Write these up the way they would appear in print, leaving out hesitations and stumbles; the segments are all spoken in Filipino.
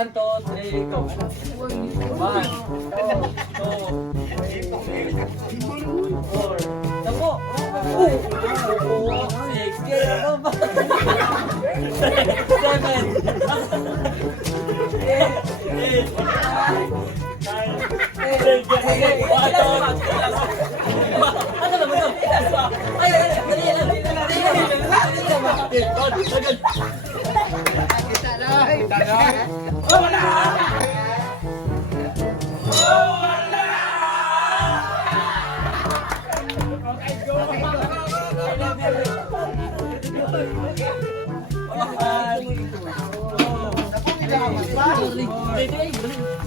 1, 2, 3, go. 1, 2, 4. Dako. 6,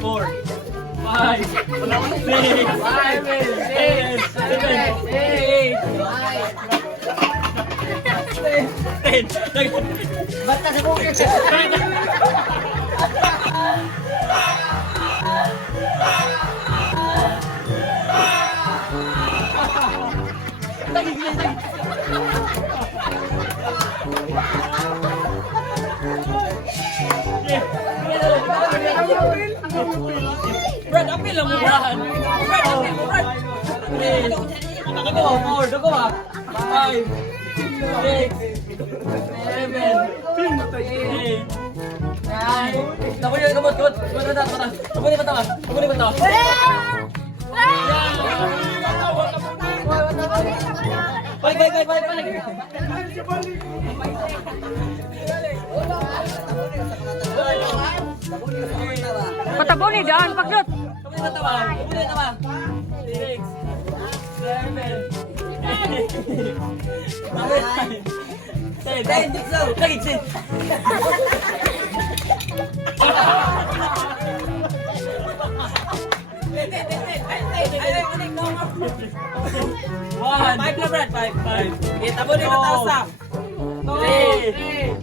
4, 5, 6, 7, 8. Basta sa bukid. Brad, apil lang mo, Brad. Brad, apil mo, Brad. 4, dako ba? 5, 6, 7, 8, 9. Dako yun, kamot. Dako ni mata. Balik. Patabo ni daan paglot. Dako ni mata. 6, 7, 8, 9. One, 5 na Brad, 5. Kita mo din ang tasa. 3,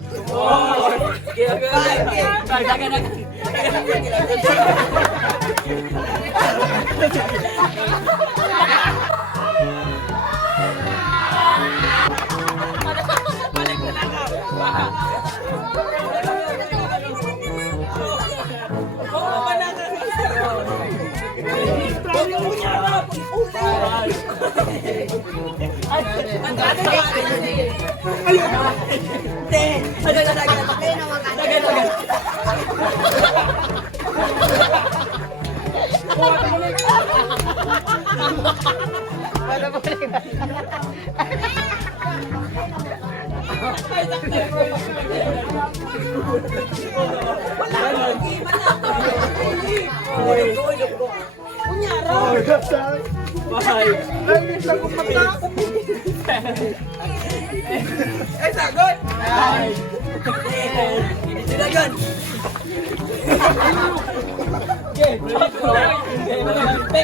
Ay, sagot! Ay! Sila yun!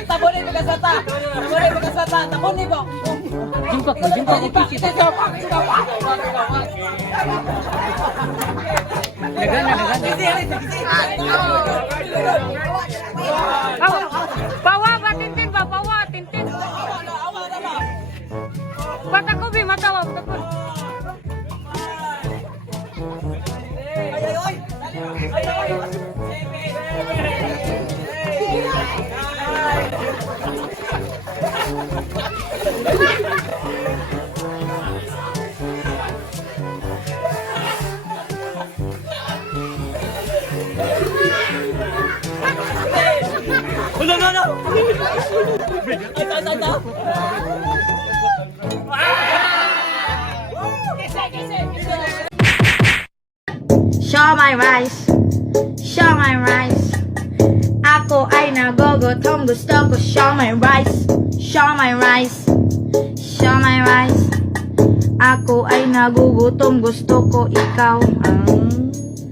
Tabunin mo kasata! Tabunin mo! Jingkot. Pawa ba tintin ba? Pawa tintin. Basta ko bi matawa ko. Show my rice. Ako ay nagugutom, gusto ko show my rice. Ako ay nagugutom, gusto ko ikaw.